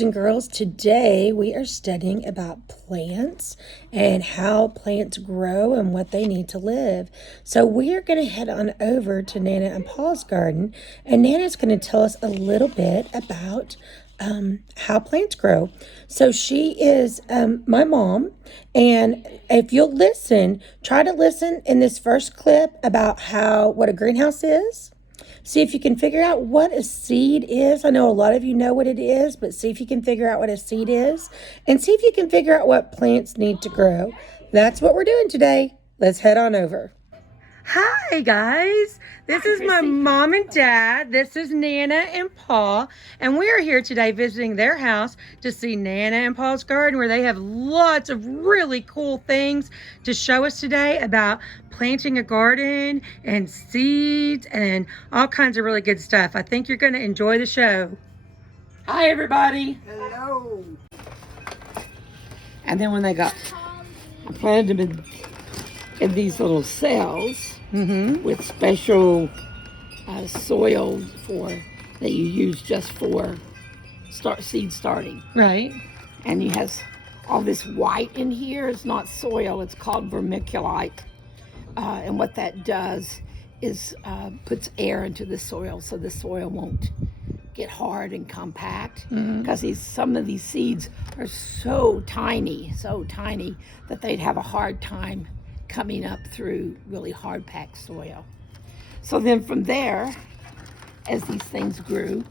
boys and girls. Today we are studying about plants and how plants grow and what they need to live. So we are going to head on over to Nana and Paul's garden, and Nana's going to tell us a little bit about how plants grow. So she is my mom, and if you'll listen, try to listen in this first clip about what a greenhouse is. See if you can figure out what a seed is. I know a lot of you know what it is, but see if you can figure out what a seed is. And see if you can figure out what plants need to grow. That's what we're doing today. Let's head on over. Hi, guys. This is my mom and dad. This is Nana and Paul. And we are here today visiting their house to see Nana and Paul's garden, where they have lots of really cool things to show us today about planting a garden and seeds and all kinds of really good stuff. I think you're going to enjoy the show. Hi, everybody. Hello. And then when I planted them in these little cells with special soil that you use just for seed starting. Right. And it has all this white in here. It's not soil. It's called vermiculite. And what that does is puts air into the soil so the soil won't get hard and compact, because some of these seeds are so tiny that they'd have a hard time coming up through really hard packed soil. So then from there, as these things grew,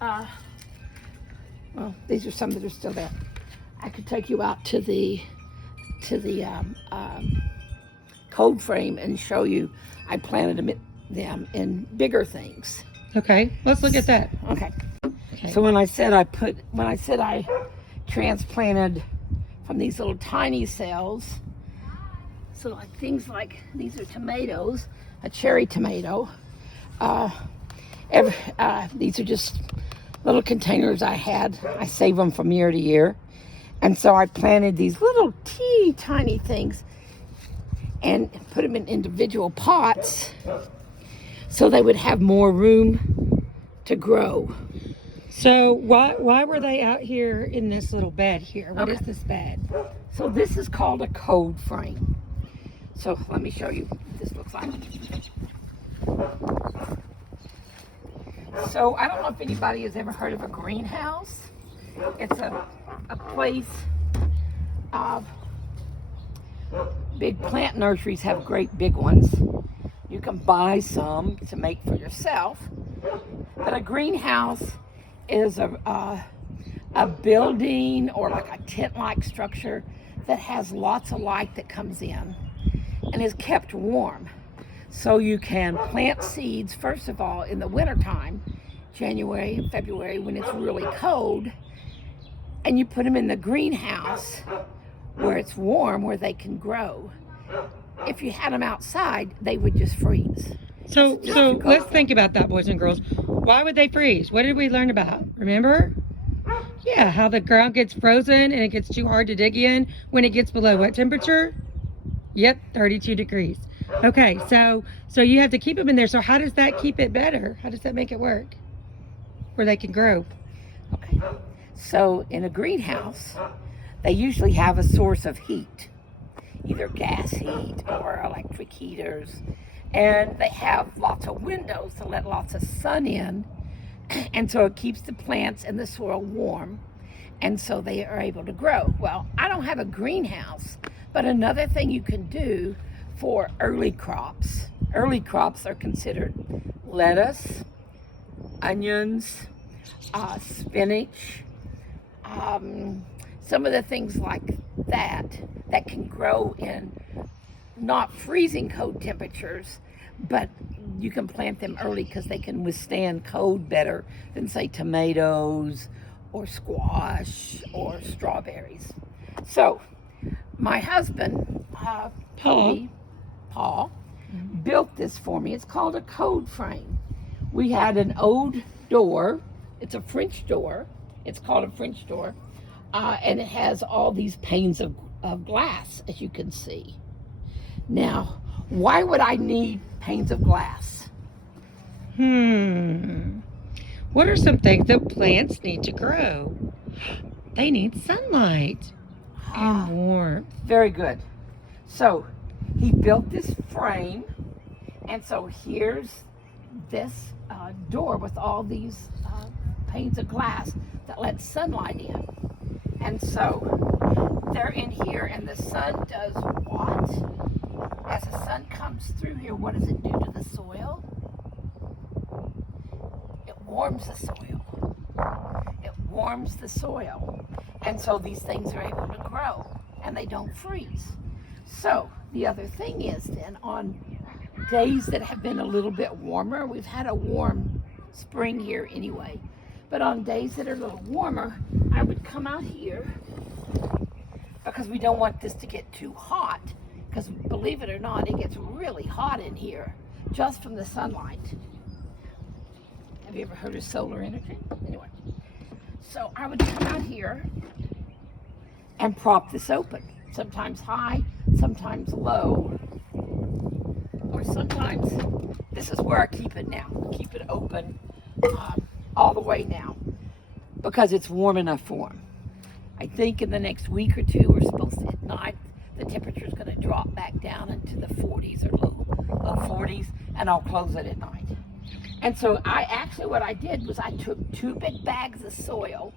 well, these are some that are still there. I could take you out to the cold frame and show you. I planted them in bigger things. Okay, let's look at that. Okay. So when I said I transplanted from these little tiny cells, so like things like these are tomatoes, a cherry tomato. These are just little containers I had. I save them from year to year. And so I planted these little teeny tiny things and put them in individual pots so they would have more room to grow. So why were they out here in this little bed here? What is this bed? So this is called a cold frame. So let me show you what this looks like. So I don't know if anybody has ever heard of a greenhouse. It's a place. Big plant nurseries have great big ones. You can buy some to make for yourself. But a greenhouse is a building or like a tent-like structure that has lots of light that comes in and is kept warm. So you can plant seeds, first of all, in the wintertime, January and February, when it's really cold, and you put them in the greenhouse where it's warm, where they can grow. If you had them outside, they would just freeze. So let's think about that, boys and girls. Why would they freeze? What did we learn about? Remember? Yeah, how the ground gets frozen and it gets too hard to dig in when it gets below what temperature? Yep, 32 degrees. Okay, so you have to keep them in there. So how does that keep it better? How does that make it work where they can grow? Okay, so in a greenhouse, they usually have a source of heat, either gas heat or electric heaters. And they have lots of windows to let lots of sun in. And so it keeps the plants and the soil warm. And so they are able to grow. Well, I don't have a greenhouse, but another thing you can do for early crops are considered lettuce, onions, spinach, some of the things like that can grow in not freezing cold temperatures, but you can plant them early because they can withstand cold better than, say, tomatoes or squash or strawberries. So my husband, Paul, built this for me. It's called a cold frame. We had an old door. It's a French door. It's called a French door. And it has all these panes of glass, as you can see. Now, why would I need panes of glass? What are some things that plants need to grow? They need sunlight and warmth. Very good. So he built this frame, and so here's this door with all these panes of glass that lets sunlight in. And so they're in here, and the sun does what? As the sun comes through here, what does it do to the soil? It warms the soil. It warms the soil. And so these things are able to grow, and they don't freeze. So the other thing is then, on days that have been a little bit warmer, we've had a warm spring here anyway, but on days that are a little warmer, I would come out here, because we don't want this to get too hot, because believe it or not, it gets really hot in here just from the sunlight. Have you ever heard of solar energy? Anyway, so I would come out here and prop this open, sometimes high, sometimes low, or sometimes this is where I keep it now. Keep it open all the way now, because it's warm enough for them. I think in the next week or two, we're supposed to, at night, the temperature is going to drop back down into the 40s or low 40s, and I'll close it at night. And so what I did was I took 2 big bags of soil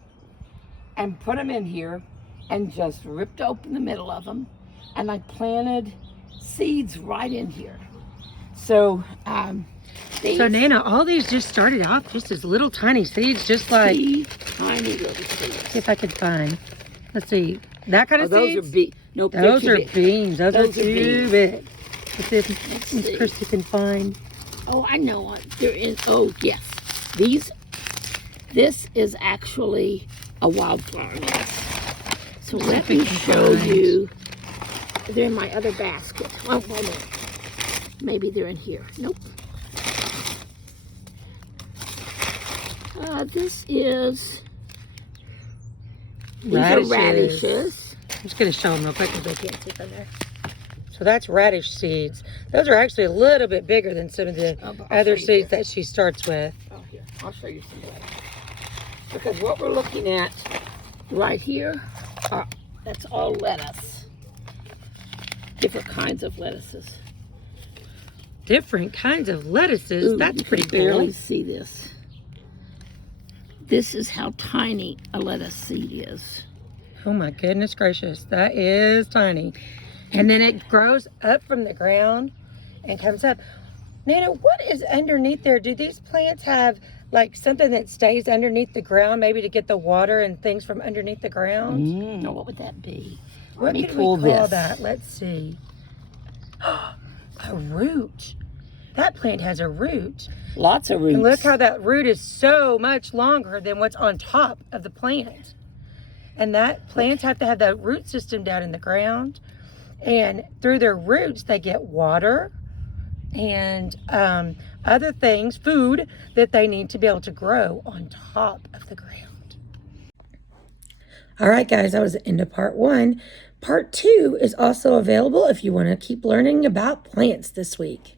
and put them in here and just ripped open the middle of them, and I planted seeds right in here. So, So Nana, all these just started off just as little tiny seeds, just like, tiny little seeds. see if I could find, let's see, that kind of those seeds? are beans. Nope, Those are big. beans. Those are too beans. big. Let's see if Miss Christy can find. Oh, I know what there is. Oh, yes. This is actually a wildflower nest. So let me show you. They're in my other basket. Oh, wait a minute. Maybe they're in here. Nope. These are radishes. I'm just going to show them real quick because they can't see from there. So that's radish seeds. Those are actually a little bit bigger than some of the other seeds that she starts with. Oh, here. I'll show you some later. Because what we're looking at right here, that's all lettuce. Different kinds of lettuces. Different kinds of lettuces. Ooh, that's pretty cool. You can barely see this. This is how tiny a lettuce seed is. Oh my goodness gracious. That is tiny. And then it grows up from the ground and comes up. Nana, what is underneath there? Do these plants have like something that stays underneath the ground, maybe to get the water and things from underneath the ground? No, what would that be? What could we call that? Let's see. A root. That plant has a root. Lots of roots. And look how that root is so much longer than what's on top of the plant. And that plants have to have that root system down in the ground. And through their roots, they get water and other things, food, that they need to be able to grow on top of the ground. All right, guys, that was the end of part 1. Part 2 is also available if you want to keep learning about plants this week.